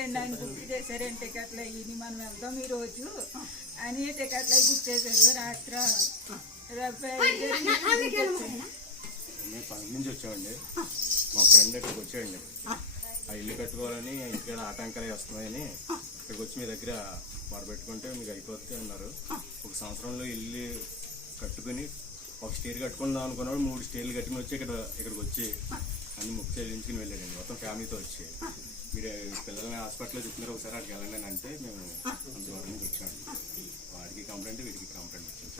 చేశారండి ఆయన బుక్ చేశారండి టికెట్లు అయ్యి మనం వెళ్దాం ఈ రోజు అని టికెట్లు అవి బుక్ చేశారు రాత్రి. మేము పని నుంచి వచ్చామండి. మా ఫ్రెండ్ ఇక్కడికి వచ్చాడండి. ఆ ఇల్లు కట్టుకోవాలని ఇంటికాడ ఆటంకాలు వస్తున్నాయని ఇక్కడికి వచ్చి మీ దగ్గర పడబెట్టుకుంటే మీకు అయిపోతుంది అన్నారు. ఒక సంవత్సరంలో ఇల్లు కట్టుకుని ఒక స్టేర్ కట్టుకుందాం అనుకున్నాడు మూడు స్టేర్లు కట్టుకుని వచ్చి ఇక్కడ ఇక్కడికి వచ్చి అన్ని ముక్కు చెల్లించుకుని వెళ్ళాడండి. మొత్తం ఫ్యామిలీతో వచ్చి. మీరు పిల్లల్ని హాస్పిటల్లో చెప్తున్నారు ఒకసారి అక్కడికి వెళ్ళండి అంటే మేము అంతవరకు నుంచి వచ్చామండి వాడికి కంప్లైంట్ వీడికి కంప్లైంట్ వచ్చింది.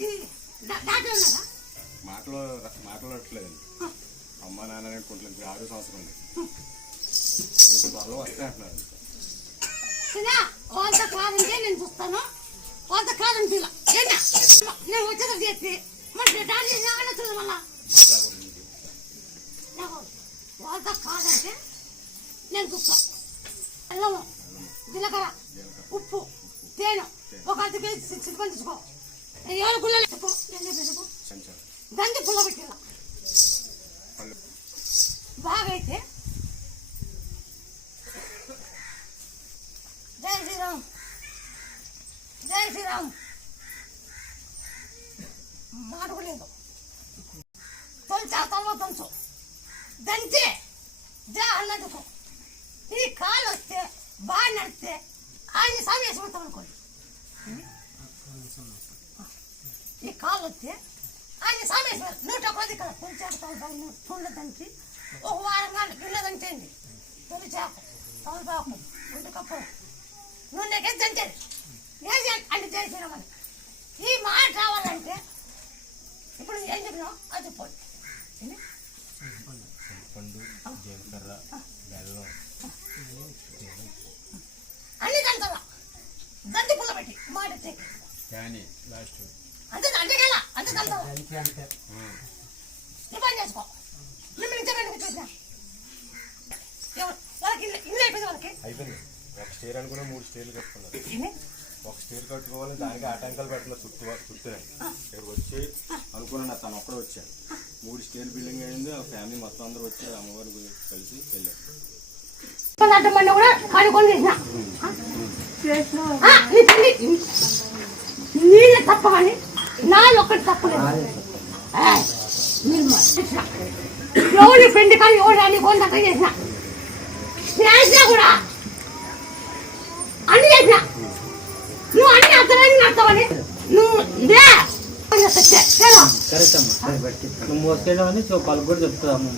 ఇది మాటలు మాట్లాడట్లేదండి అమ్మ నాన్న అనుకుంటున్నారు ఆరు సంవత్సరం ఉంది త్వరలో వస్తే అంటున్నారు. వాళ్ళతో కాదంటే నేను చూస్తాను? వాళ్ళతో కాదంటే ఇలా నేను వచ్చేది చేస్తే మరి చేసి అనొచ్చు మళ్ళా? కాదంటే నేను చూస్తా అల్లము జీలకర్ర ఉప్పు తేనె ఒక అర్ధ కేజీ సిద్ధం తీసుకో ఏడు గుళ్ళలు చెప్పు నేను చెప్పేది చెప్పు గంజి పుల్ల పెట్టిలా పళ్ళు బాగైతే జై శ్రీరామ్. జై శ్రీరామ్. మాటకు లేదు. తొలిచా తల తంచు దంచి జా అన్నట్టుకో. ఈ కాలు వస్తే బాగా నడిస్తే ఆయన సమయం పెడతాం అనుకోండి. ఈ కాలు వస్తే ఆయన సమయం నూట పది కదా. తొలిచాక తలపాకు పుండ్ల దంచి ఒక వారం కానీ గిన్నె దంచేయండి తొలిచాకు తలపాకు ఒంటి కప్పలు. నూనెకి దంచేది ఏది అంటే చేసినామని ఈ మాట రావాలంటే ఇప్పుడు ఏం చెప్పినావు? అది చెప్పండి ఏంది? పండు జీలకర్ర బెల్లం అన్ని దంచాల దంచి పుల్ల పెట్టి మాట ఎత్తేకి. కానీ లాస్ట్ అంతే అంతే కదా అంతే దంచాల నీ పని చేసుకో. మిమ్మల్ని ఇంతమంది చూసినా. ఎవరు? వాళ్ళకి ఇల్లు అయిపోయింది వాళ్ళకి. అయిపోయింది. ఒక స్టేర్ అనుకున్న మూడు స్టేర్లు కట్టుకున్నారు? ఒక స్టేర్ కట్టుకోవాలి దానికి ఆటంకాలు పెట్టిన చుట్టూ చుట్టూనే ఇక్కడికి వచ్చి అనుకున్నాను తను ఒక్కడే వచ్చాడు. మూడు స్టేర్ బిల్డింగ్ అయింది ఆ ఫ్యామిలీ మొత్తం అందరూ వచ్చి అమ్మవారి కలిసి వెళ్ళారు. నీళ్ళ తప్ప కానీ నాళ్ళు ఒక్కటి తప్పలేదు. ఎవరి కానీ ఎవరు రాని కొంత చేసిన. చేసినా కూడా అన్ని చేసిన. అర్థమైంది నడతావని నువ్వు ఇదే నువ్వు మోసుకెళ్ళామని పలుకు కూడా చెప్తుంది అమ్మ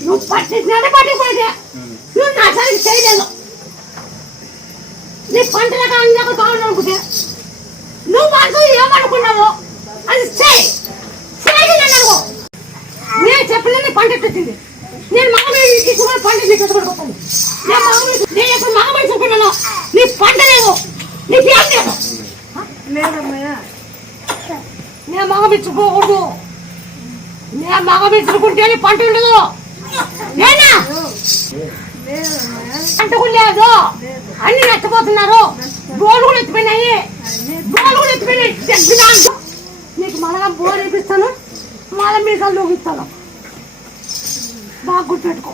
నువ్వు పట్టించినాడే పట్టిపోయితే నువ్వు నా సరికి చేయలేదు నీ పంటల కాలం అనుకుంటే నువ్వు మాత్రం ఏమనుకున్నావో అది చేయి చేయలేదు నేను చెప్పిన నీ పంట నేను మగబడి తీసుకుని పంట నీకు నేను మగబడి నేను ఎప్పుడు మగబడి చూసుకున్నాను నీ పంట లేదు నీకు ఏం లేదు నేను మగబిచ్చుకోకూడదు నేను పంట ఉండదు నేనా అంటకు లేదు. అన్ని నష్టపోతున్నారు బోర్లు కూడా ఎత్తిపోయినాయి బోర్లు కూడా ఎత్తిపోయినాయి దగ్గర నీకు మళ్ళా బోర్ వేపిస్తాను మళ్ళీ మీసాలు లోగిస్తాను బాగా గుర్తుపెట్టుకో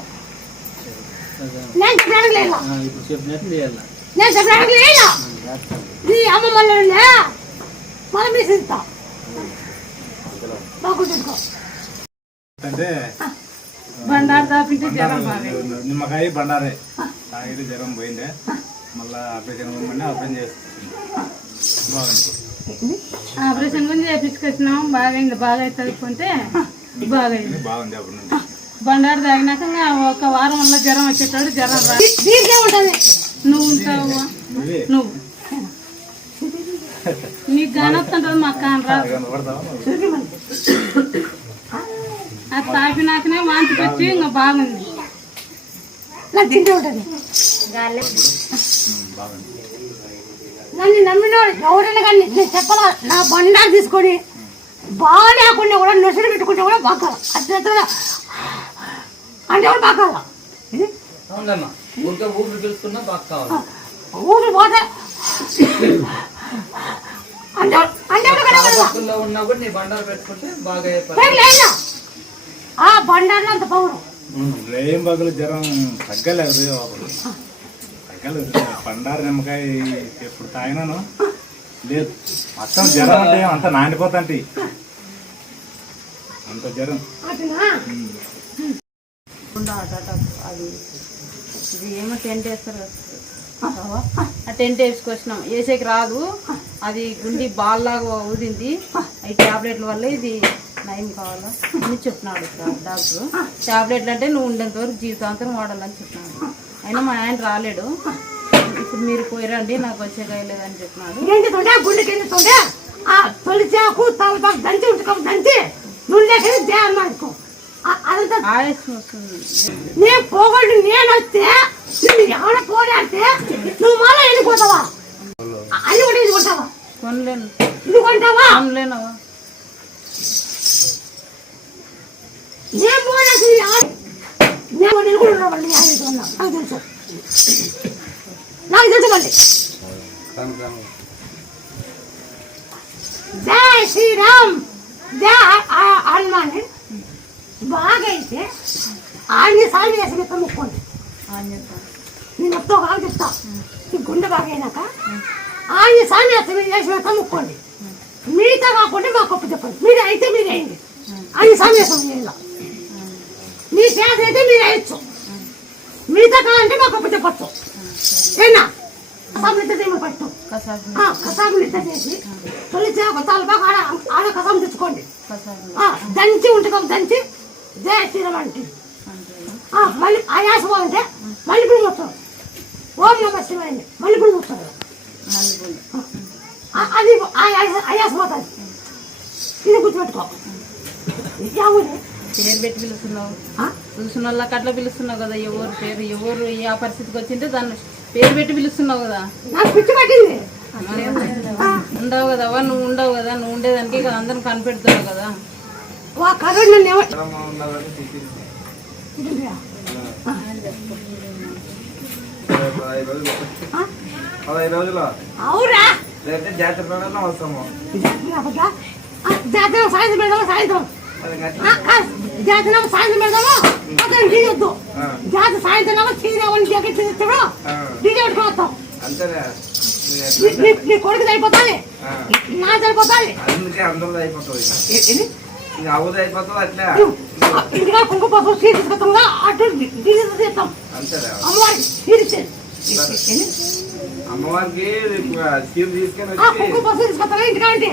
నేను చెప్పడానికి లేదు. నేను చెప్పడానికి లేదా నీ అమ్మ మళ్ళీ మీసి ఇస్తా బాగా అంటే బండారు దాపింటే జ్వరం నిమ్మకాయ బండారే. తాగితే జ్వరం పోయిందే. మళ్ళా ఆపరేషన్ ఇవ్వమని ఆపరేషన్ బాగుంది. ఆపరేషన్ గురించి చేపించుకొచ్చినాం. బాగైంది. బాగా అవుతుంటే బాగైంది. బాగుంది అప్పటి నుండి బండారు తాగినాక ఒక వారం వల్ల జ్వరం వచ్చేటాడు జ్వరం రా. నువ్వు ఉంటావు? నువ్వే. నీకు కానొస్తుంటుంది మాకు కాని రాదు కనబడతావా అది తాగినాకనే వాంతి వచ్చి ఇంకా బాగుంది. నన్ను నమ్మినోడు ఎవరైనా కానీ నేను చెప్పాలా నా బండారు తీసుకొని బాగా లేకుండా కూడా నొసలు పెట్టుకుంటే కూడా బాగాల. అత్యంత అంటే కూడా అవునమ్మా. ఊరికే ఊపిరి పీల్చుకున్నా బాగా కావాలి. ఊరు పోతే. ఉన్నా కూడా నీ బండారు పెట్టుకుంటే బాగా అయిపోతుంది ఏం లేదా బండార్లో అంత పౌరం రేయం పగలు జ్వరం తగ్గలేదు తగ్గలేదు. పండారు నిమ్మకాయ ఎప్పుడు తాగినాను? లేదు. మొత్తం జ్వరం అంటే అంత నానిపోతాంటి. అంత జ్వరం. అది ఇది ఏమో టెంట్ వేస్తారు ఆ టెంట్ వేసుకొచ్చినాం వేసేకి రాదు. అది గుండి బాల్ లాగా ఊదింది. ఈ టాబ్లెట్ల వల్ల ఇది నయం కావాలా? అని చెప్పినాడు డాక్టర్. టాబ్లెట్లు అంటే నువ్వు ఉండేంత వరకు జీవితాంతం వాడాలని చెప్పినాడు. అయినా మా ఆయన రాలేడు. ఇప్పుడు మీరు పోయిరండి నాకు వచ్చే లేదని చెప్పినాడు. ఎండుతుండే గుండెకి ఎండుతుండే ఆ తొలి చాకు తలపాకు దంచి దంచి నువ్వు నేను పోగొట్టు నేను వస్తే నువ్వు ఎవడ పోరాడితే నువ్వు మళ్ళీ వెళ్ళిపోతావా అది కూడా ఇది కొంటావా కొనలేను. ఇది కొంటావా కొనలేను నేను పోరాడు నేను నేను కూడా ఉన్నామండి యాభై ఉన్నా. నాకు తెలుసు. నాకు తెలుసు మళ్ళీ. జై శ్రీరామ్. జై హనుమాన్. బాగా అయితే ఆడిని సాగి వేసి చెప్తా ముక్కోండి. నేను ఒక ఆమె చెప్తా. ఈ గుండె బాగా అయినాక ఆయన సామి అసలు చేసిన ముక్కోండి. మిగతా కాకుండా మా గొప్ప చెప్పండి. మీరు అయితే మీరు వేయండి ఆయన సామి చేయాల మీ చేత అయితే మీరు వేయచ్చు మిగతా కావాలంటే మా గొప్ప చెప్పచ్చు. ఏనా? కసాబులు ఏమో పట్టు. కసాబులు ఇద్దరు చేసి తొలి చేప తలబాగా ఆడ ఆడ కసాబు తెచ్చుకోండి. దంచి ఉంటుకం దంచి జయ శ్రీరామ్ అంటే మళ్ళీ ఆయాసం అంటే మళ్ళీ ఇప్పుడు మొత్తం ఓం నమ శివాయ మళ్ళీ ఇప్పుడు ఆ- అది ఆయాస- పోతుంది ఇది గుర్తుపెట్టుకో? పేరు పెట్టి పిలుస్తున్నావు? చూసిన వాళ్ళకి అట్లా పిలుస్తున్నావు కదా ఎవరు పేరు ఎవరు ఏ ఆ పరిస్థితికి వచ్చింటే దాన్ని పేరు పెట్టి పిలుస్తున్నావు కదా. పిచ్చి పట్టింది. ఉండవు కదా నువ్వు ఉండవు కదా నువ్వు ఉండేదానికి అందరం కనిపెడుతున్నావు కదా. వా కరోడ్ నన్ను ఎవరు? పదహైదు రోజులు. అవురా. లేదంటే వస్తాము. జాతర అబ్బా. ఆ, జాతర సాయంత్రం పెడదామా సాయంత్రం. జాతర సాయంత్రం పెడదామా? అతను వద్దు జాతర సాయంత్రం చీర జాకెట్ తెస్తాడు డీజే పెట్టుకుని వస్తాం. అంతేనే? నీ- కొడుకు సరిపోతాది. నా సరిపోతాది? అందుకే అందరిది అయిపోతుంది పసుపు సీట్ తీసుకొస్తాంగా అటు డీజే తీస్తాం. అమ్మవారికి ఏంది? అమ్మవారికి చీర తీసుకొని ఆ వచ్చి కుంకుమ పసుపు తీసుకొస్తాం ఇంటికా అంటే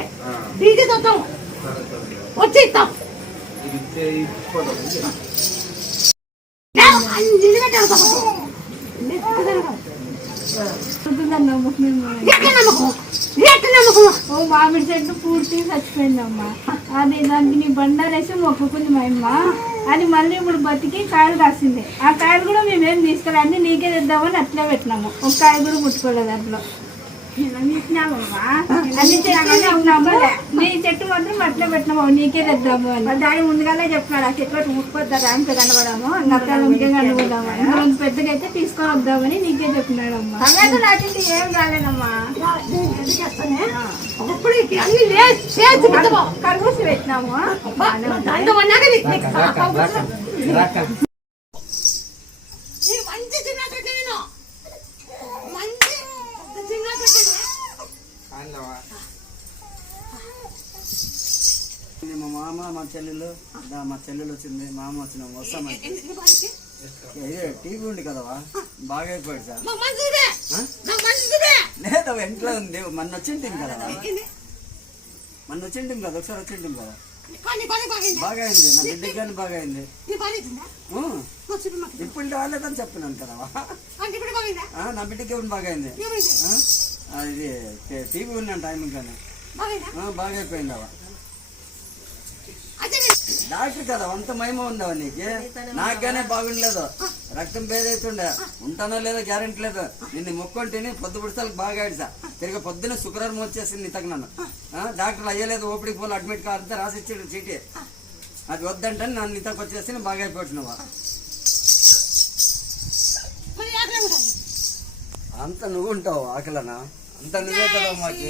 డీజే తెస్తాం. సరే, సరే. వచ్చి ఇస్తాం. ఇది ఇచ్చే ఓ మామిడి చెట్టు పూర్తిగా చచ్చిపోయిందమ్మా అది దానికి నీ బండారేసి మొక్కుకుంది మా అమ్మ అది మళ్ళీ ఇప్పుడు బతికి కాయలు కాసింది ఆ కాయలు కూడా మేమేం తీసుకురా నీకే తెద్దామని అట్లే పెట్టినాము. ఒక కాయ కూడా ముట్టుకోలేదు దాంట్లో. నీ చెట్టు మాత్రం అట్లే పెట్టినాము నీకే తెద్దాము అని దాని ముందుగానే చెప్తున్నాడు ఆ చెట్టు ముట్టుకోద్దా రాంక కనబడము ఇంకా పెద్దగా అయితే తీసుకొని వద్దామని నీకే చెప్పినాడు అమ్మా నాటింది ఏం కాలేదమ్మా అప్పుడు పెట్టినాము దండ పడినాక నీ- నీకు ఈ మంచి చిన్న చెట్టు నేను మంచి చిన్న చెట్టు మా చెల్లెలు. మా చెల్లెలు వచ్చింది మా అమ్మ వచ్చినాం వస్తామంటే ఇదే టీవీ ఉంది కదవా బాగా అయిపోయాడు సార్. ఇంట్లో ఉంది. మొన్న వచ్చింటాం కదా మొన్న వచ్చింటాం కదా ఒకసారి వచ్చింటాం కదా. బాగా అయింది. నా బిడ్డకి కానీ బాగా అయింది. ఇప్పుడు రాలేదని చెప్పినాను కదా నా బిడ్డకి ఏమైనా బాగా అయింది. ఇది టీవీ ఉన్నాను టైం కానీ. బాగా అయిపోయింది అవ డాక్టర్ కదా అంత మహిమ ఉందావా నీకు? నాకుగానే బాగుండలేదు. రక్తం పేదైతుండే ఉంటానో లేదో గ్యారెంటీ లేదు. నిన్ను మొక్కుంటేని పొద్దు పుడతలకు బాగా ఆడిసా తిరిగి పొద్దున శుక్రవారం వచ్చేసింది తగ్గ నన్ను. డాక్టర్ అయ్యలేదు ఓపిడికి పోలు అడ్మిట్ కావాలంటే రాసిచ్చాడు చీటీ. అది వద్దంటే నన్ను ఇంతకు వచ్చేసి నేను బాగా అయిపోతున్నావా? అంత నువ్వు ఉంటావు ఆకలనా? అంత నువ్వే కదా మాకు.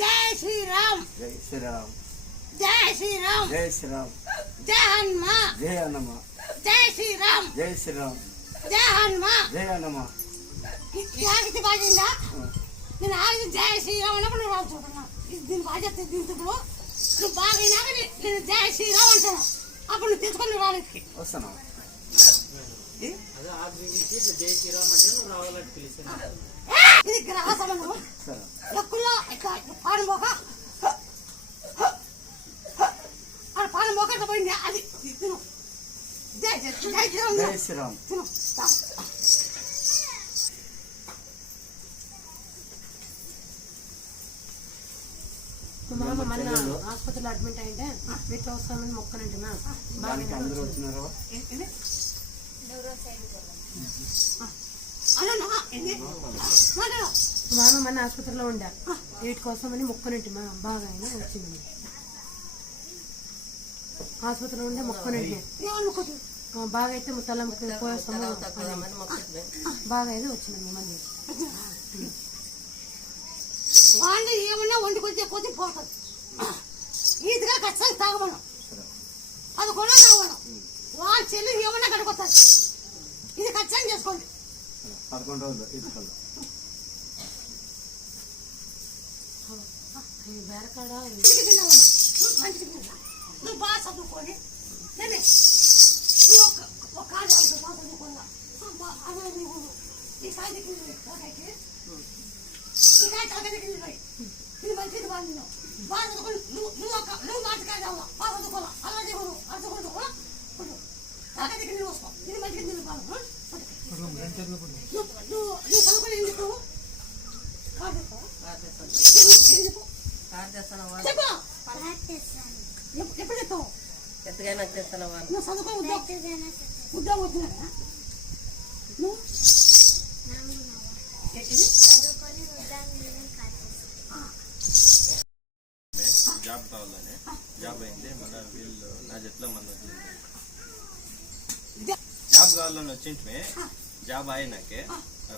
జై శ్రీరామ్. జై శ్రీరామ్. జై శ్రీరామ్. జై శ్రీరామ్. జై హనుమ. జై అన్నమ్మ జై శ్రీరామ్. జై శ్రీరామ్. జై హనుమ. జై ఈ ఆగితే బాగిందా? నేను ఆగితే జై శ్రీరామ్ అన్నప్పుడు నువ్వు రావు చూడన్నా దీని బాధ్యత దీంతో నువ్వు బాగైనాక నేను జై శ్రీరామ్ అంటాను అప్పుడు నువ్వు తెచ్చుకొని రాలేదు. వస్తాను? ఇది గ్రహ సరే. లక్కుల్లో ఇట్లా పాడమోక ఇట్లా పోయింది అది. తిను. జై జై జై శ్రీరామ్. తిను. హాస్పిటల్ అడ్మిట్ అయింటే వీటిలో వస్తామని మొక్కనంటే మామ మన ఆసుపత్రిలో ఉండా. వీటి కోసమని మొక్కనంటి మా బాగా అయినా వచ్చింది. ఆసుపత్రిలో ఉండే ఏమనుకోదు బాగా అయితే పోయేస్తాము బాగా అయితే వచ్చింది మళ్ళీ వాళ్ళు ఏమన్నా వండుకొచ్చే కొద్ది పోతుంది ఈదిగా ఖచ్చితంగా తాగమను. అది కూడా తాగమను. వాళ్ళ చెల్లి ఏమన్నా కడుకొస్తుంది ఇది ఖచ్చితంగా చేసుకోండి. పదకొండు రోజులు ఇటుకల్లో బేరకాడ నువ్వు బాగా చదువుకొని నేనే నువ్వు ఒక అవుతుంది బాగా చదువుకున్నా. అదే నువ్వు ఈ కాయ దిక్కు తలకాయకి ఈ కాయ దిక్కు పోయి. ఇది మంచిది బాగా చదువుకొని నువ్వు నువ్వు ఒక నువ్వు మాటకాయ కావాలా బాగా చదువుకోవాలా అలా అలా చదువుకుంటూ కూడా ఉండు తలకాయ దిక్కు నీళ్ళు వస్తావు. ఇది మంచిగా బాగా నువ్వు నువ్వు చదువుకొని ఎందుకు? కాదు చెప్పు. ఎప్పుడు ఎప్పుడు చెప్తావు నువ్వు చదువుకో ఉద్యోగం ఉద్యోగం వచ్చినారా నువ్వు? ఏంటిది? జాబ్ కావాలని. జాబ్ అయింది మళ్ళీ వీళ్ళు నా జట్లో మన జాబ్ కావాలని వచ్చింటే జాబ్ అయినాకే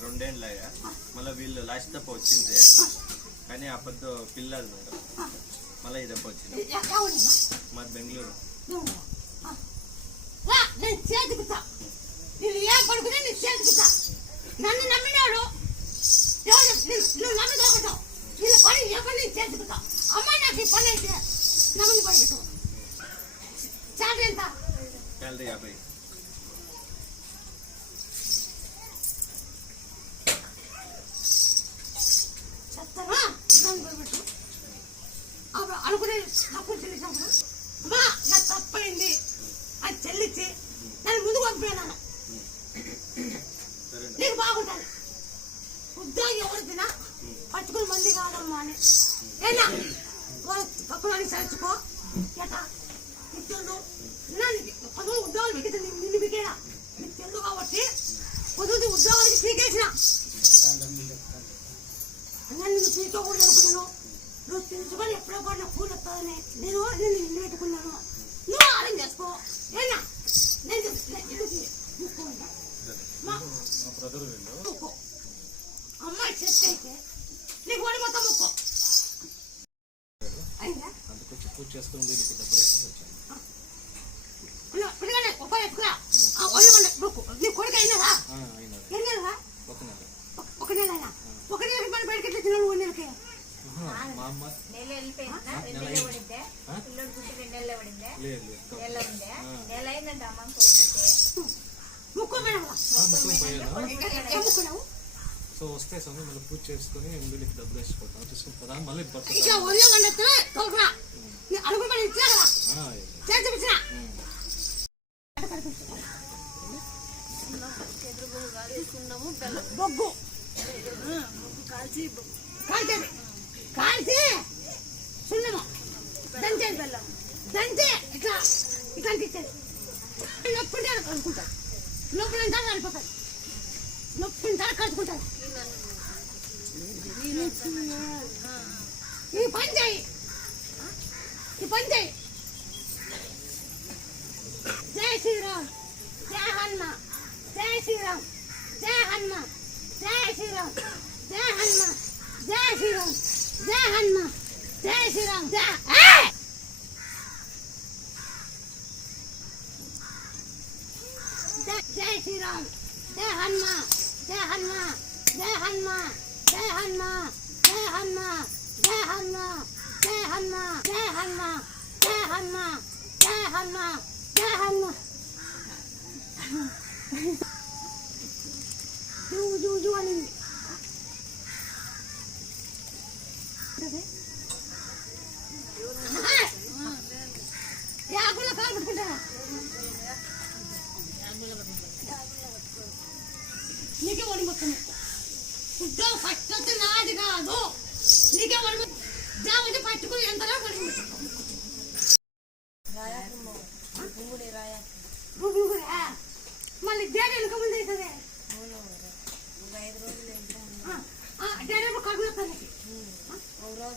రెండేళ్ళు అయ్యా మళ్ళీ వీళ్ళు లాస్ట్ తప్ప వచ్చింది కానీ అప్పటితో పిల్లలు మేడం. మళ్ళీ ఇది వచ్చింది ఎక్కడ ఉన్నావా? మాది బెంగళూరు నువ్వు. ఆ. రా, నేను చేతికుతా నేను ఏం పడుకునే నీ చేతికుతా నన్ను నమ్మినాడు ఎవరు నువ్వు- నువ్వు నమ్మి దొరకటావు వీళ్ళ పని ఏ పని నేను చేతికుతా అమ్మ నాకు ఈ పని అయితే నమ్మని పడగటం చాలు ఎంత శాలరీ యాభై Mm-hmm. బ్రదర్ వీళ్ళు. అమ్మాయి చెత్త అయితే. నీకు వాడి మొత్తం ముక్కో. అయిందా? అందుకొచ్చి పూజ చేసుకుని వీళ్ళకి డబ్బులు వేసి వచ్చాను. పిల్ల- పిల్లగానే ఒక ఎత్తుకురా. ఆ ఒళ్ళు ముక్కు. నీ కొడుకు అయినదా అయినది. ఎన్ని నెలలా ఒక నెల. ఒక- నెల అయినా? ఒక నెలకి మన బయటకి ఎట్లా తిన్నాడు ఒక నెలకి? మా అమ్మ. నెల వెళ్ళిపోయిందా. రెండేళ్ళ పడిందే. పిల్లడు పుట్టి రెండేళ్ళ పడిందే. లేదు లేదు. నెల ఉందే. నెల అయిందంట అమ్మ కొడుకుతే సో వస్తే సమయం మళ్ళీ పూజ చేసుకుని వీళ్ళకి డబ్బులు వేసిపోతాం తీసుకుంటాం మళ్ళీ ఇట్లా ఒళ్ళు మండ తోలుకురా నీ అడుగు మన ఇట్లా కదా చేసి చూపించిన బొగ్గు. కాల్చి కాల్చేది. కాల్చి సున్నము. దంచేది బెల్లం. దంచి ఇట్లా ఇట్లా అంటించేది నొప్పి ఉంటే కలుపుకుంటారు నొప్పి అంతా కలిపోతారు ఈ పని చేయి. ఈ పని చేయి. జై శ్రీరామ్. జై హనుమ. జై శ్రీరామ్. జై హనుమ. జై శ్రీరామ్. జై హనుమ. జై శ్రీరామ్. జై హనుమ. జై శ్రీరామ్. జై జై శ్రీరామ్ జై హనుమా జై హనుమా జై హనుమా జై హనుమా జై హనుమా జై హనుమా జై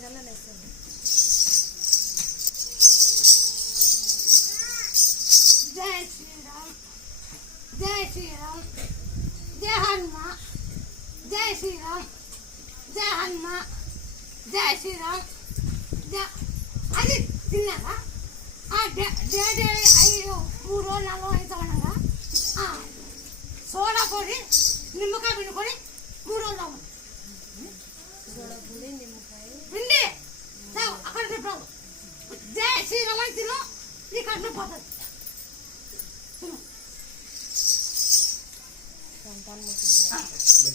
తెలంగాణలో వేస్తుంది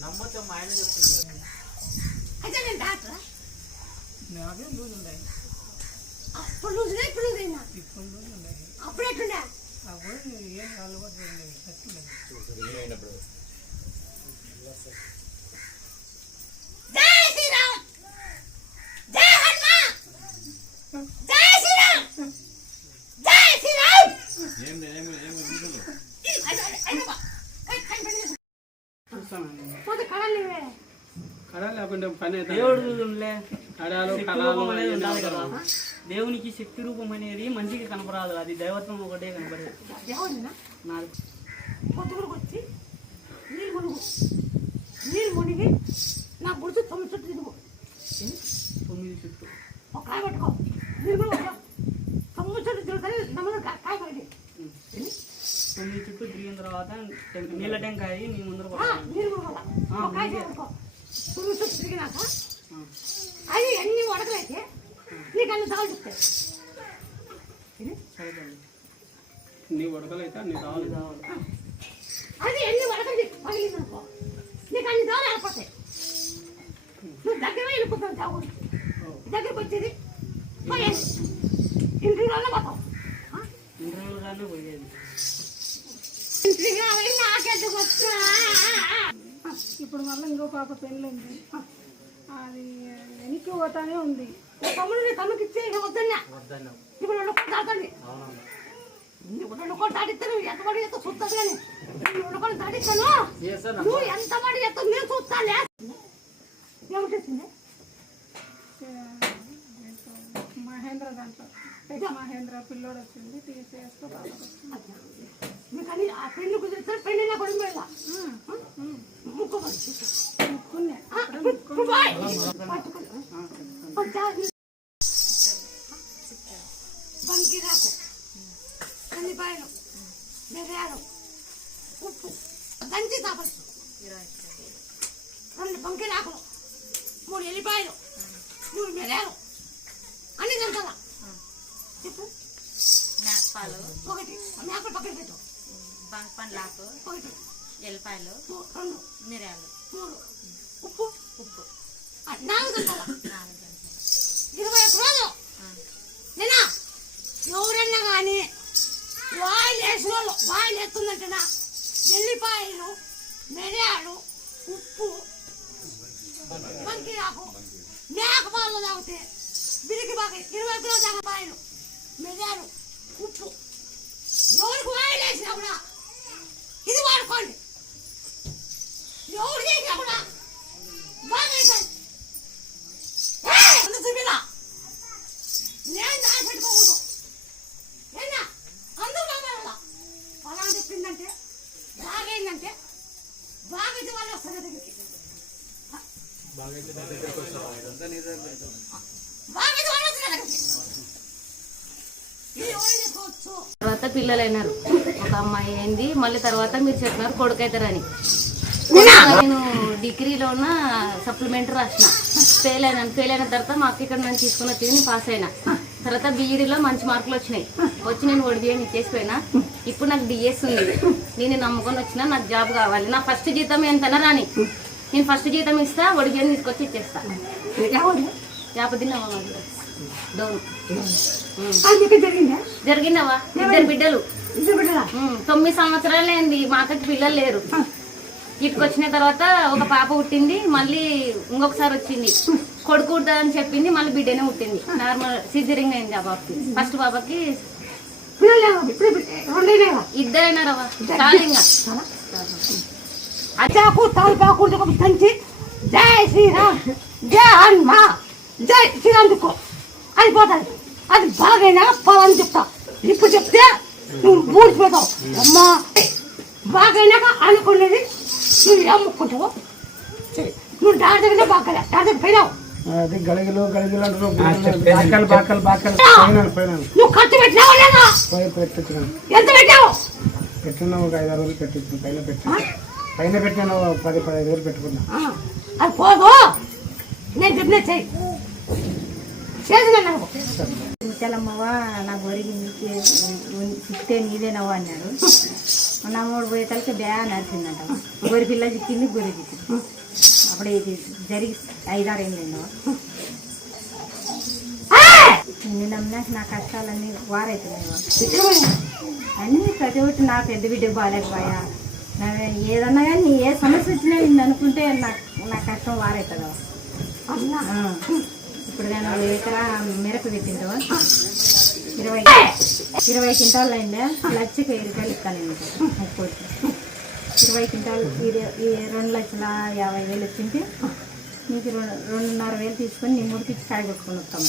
నమ్మచ్చమ్మ ఆయన చెప్తున్నాడు అయితే నేను డాక్టరా నాకేం రోజు ఉన్నాయి అప్పుడు లూజ్ ఇప్పుడు లూజ్ అయినా ఇప్పుడు రోజు ఉన్నాయి అప్పుడు ఎట్లుండే అప్పుడు ఏం అలవాటు చూడలేదు తక్కువ దేవునికి శక్తి రూపం అనేది మంచిగా కనపరాదు. అది దైవత్వం ఒకటే కనపడేది. నాకు నీళ్ళు మునుగు నా బుడిచి తొమ్మిది చుట్టూ తిరుగు తొమ్మిది చుట్టూ. ఒక కాయ పట్టుకో. మునుగు తొమ్మిది చుట్టూ తిరుగుతానే నమ్మదు కాయ పడి తొమ్మిది చుట్టూ తిరిగిన తర్వాత నీళ్ళ టెంకాయ నీ ముందర. నీళ్ళు కాయ. పట్టుకో. తొమ్మిది చుట్టూ తిరిగినాక. అది ఎన్ని వడకలైతే నీకు అన్ని దాలు చెప్తాయి. నీ ఉడకలు అయితే అన్ని కావాలి. అది ఎన్ని వడకలు పగిలిందనుకో. దగ్గర వెళ్ళిపోతాం చావు దగ్గరకు వచ్చేది? పోయేసి ఇంటర్వ్యూలోనే పోతాం పోయేది. నాకెందుకు వచ్చా ఇప్పుడు మళ్ళీ ఇంకో పాప పెళ్ళింది. అది వెనక్కి పోతానే ఉంది. తమ్ముడు తమ్ముకి ఇచ్చే వద్దన్నా. ఇప్పుడు వండుకొని కూడా దాటండి. ఇప్పుడు రెండు ఎంత మాట చేస్తావు చూస్తాను కానీ. రెండు కూడా దాటిస్తాను. నువ్వు ఎంత మాట చేస్తావు నేను చూస్తాను చూస్తాలే ఏమిటొచ్చింది మహేంద్ర దాంట్లో. టెక్ మహేంద్ర పిల్లోడు వచ్చింది టీసీఎస్తో మీకు అని ఆ పెళ్ళి కుదిరితే పెళ్ళి పడి పోయిలా? ముక్కు ముక్కునే బంకిరాకు కందిపాయలు మిరియాలు ఉప్పు దంచి తాపలు రెండు బంకిరాకులు మూడు ఎల్లిపాయలు మూడు మిరియాలు అన్ని దంచాల చెప్పు. మేకపాలు. ఒకటి. మేకలు పక్కన పెట్టు. బంక్ పండ్లాకు. ఒకటి. ఎల్లిపాయలు. రెండు. మిరియాలు. మూడు. ఉప్పు. ఉప్పు. నాలుగు దంచాల నాలుగు గంటలు ఇరవై ఒక్క రోజు నేనా? ఎవరన్నా కానీ వాయిల్ వేసిన వాళ్ళు వాయిల్ ఎత్తుందంటేనా వెల్లిపాయలు మిరియాలు ఉప్పు. మేక పాలు తాగితే బిరికి బాగా ఇరవై కిలో పాయలు మెదారు ఉప్పు. ఎవరికి వాయిల్ వేసినా కూడా ఇది వాడుకోండి. ఎవరు చేసినా కూడా బాగా అవుతుంది అంత చూపిలా నేను దాచి పెట్టుకోకూడదు ఏనా అందరూ బాగా అలా చెప్పిందంటే బాగైందంటే బాగైతే వాళ్ళు వస్తారు దగ్గరికి బాగైతే వాళ్ళు వస్తారు దగ్గరికి ఇది ఎవరు చేసుకోవచ్చు తర్వాత పిల్లలు అయినారు ఒక అమ్మాయి అయింది. మళ్ళీ తర్వాత మీరు చెప్పినారు కొడుకు అవుతారని నేను డిగ్రీలో ఉన్న సప్లిమెంట్ రాసిన. ఫెయిల్ అయినాను. ఫెయిల్ అయిన తర్వాత మా అక్క ఇక్కడ నుంచి తీసుకుని వచ్చింది నేను పాస్ అయినా. తర్వాత బీఈడీలో మంచి మార్కులు వచ్చినాయి. వచ్చి నేను ఒడిబియ్యం ఇచ్చేసిపోయినా. ఇప్పుడు నాకు డిఎస్ ఉంది. నేను నమ్ముకొని వచ్చిన నాకు జాబ్ కావాలి. నా ఫస్ట్ జీతం ఎంతనా రాని. నేను ఫస్ట్ జీతం ఇస్తా ఒడిబియ్యం తీసుకొచ్చి ఇచ్చేస్తా. యాప తిన్నావా డౌన్ అందుకే జరిగిందా? జరిగిందవా ఇద్దరు బిడ్డలు. తొమ్మిది సంవత్సరాలు అయింది మా అక్కకి పిల్లలు లేరు. ఇటుకు వచ్చిన తర్వాత ఒక పాప పుట్టింది మళ్ళీ ఇంకొకసారి వచ్చింది. కొడుకు పుడతాదని చెప్పింది మళ్ళీ బిడ్డనే పుట్టింది. నార్మల్ సిజరింగ్ అయింది ఆ పాపకి. ఫస్ట్ పాపకి ఇద్దరైనారవా చాలా. ఇంకా అజాకు తలపాకు దంచి జై శ్రీరామ్ జై హనుమ జై శ్రీరామ్ దిక్కు అయిపోతుంది అది బాగైనా పలాని చెప్తా. ఇప్పుడు చెప్తే నువ్వు పూడ్చిపోతావు అమ్మా బాగైనాక అనుకునేది నువ్వు చెయ్యి. నువ్వు డాక్టర్ దగ్గర బాగా పోయినావు బాకలు పోయినాను పోయినాను. నువ్వు ఖర్చు పెట్టినావా లేదా? ఎంత పెట్టావు? పెట్టినా ఒక ఐదారు రోజులు పెట్టించాను పైన పెట్టాను పైన పెట్టిన పది పదిహేను వేలు పెట్టుకున్నా. ఆ, అది పోదు. నేను చెప్పిన చెయ్యి. చేసిన నాకు. ముచ్చలమ్మవా నాకు ఒరిగింది చిక్తే నీదేనవ్వ అన్నాడు. నా మూడు పోయేతలకి బ్యా నడిచిందంట గొరి పిల్ల చిక్కింది గొరి చిక్కింది. అప్పుడు ఇది జరిగి ఐదారు ఏంటండి నిన్ను నమ్మినాక నా కష్టాలన్నీ వారైతున్నాయి అన్నీ ప్రతి ఒక్కటి నా పెద్ద బిడ్డ బాగాలేకపోయా. నా ఏదన్నా కానీ ఏ సమస్య వచ్చినా నిన్ను అనుకుంటే నాకు నా కష్టం అన్నా ఇప్పుడు నేను ఎకరా మిరప పెట్టిందో ఇరవై ఇరవై క్వింటాలు అయిందా? లక్షకి వెయ్యి రూపాయలు ఇస్తాను నేను. ముప్పై. ఇరవై క్వింటాలు ఇది ఈ రెండు లక్షల యాభై వేలు వచ్చింటే నీకు రెండు రెండున్నర వేలు తీసుకొని నీ ముడికిచ్చి కాయ కొట్టుకొని వస్తాం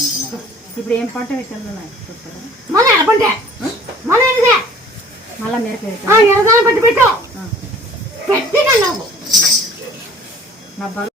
ఇప్పుడు ఏం పంట పెట్టాలో నాకు చెప్పరా మళ్ళీ ఎడపంటే మళ్ళీ ఎడదే మళ్ళీ మిరప ఎడదాన్ని పెట్టి పెట్టు. పెట్టినా నువ్వు. నా